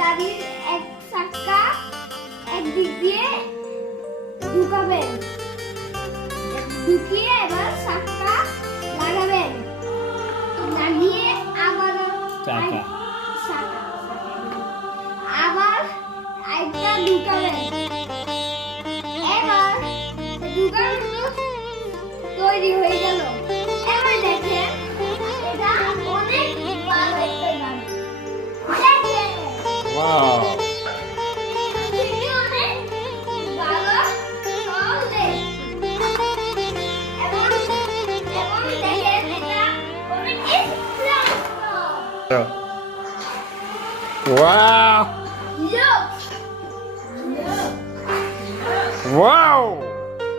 গাড়ির এক চাকা একদিক দিয়ে ঢুকাবেন, ঢুকিয়ে এবার চাকা লাগাবেন, লাগিয়ে আবার চাকা আবার আরেকটা ঢুকাবেন। এবার ঢুকানো তৈরি হয়ে গেল। এবার দেখেন এটা অনেক ভালো একটা গাড়ি। দেখেন ওয়াও এটা অনেক ভালো চলে। এবং দেখেন এটা অনেক strong. Wow Look! Look! Wow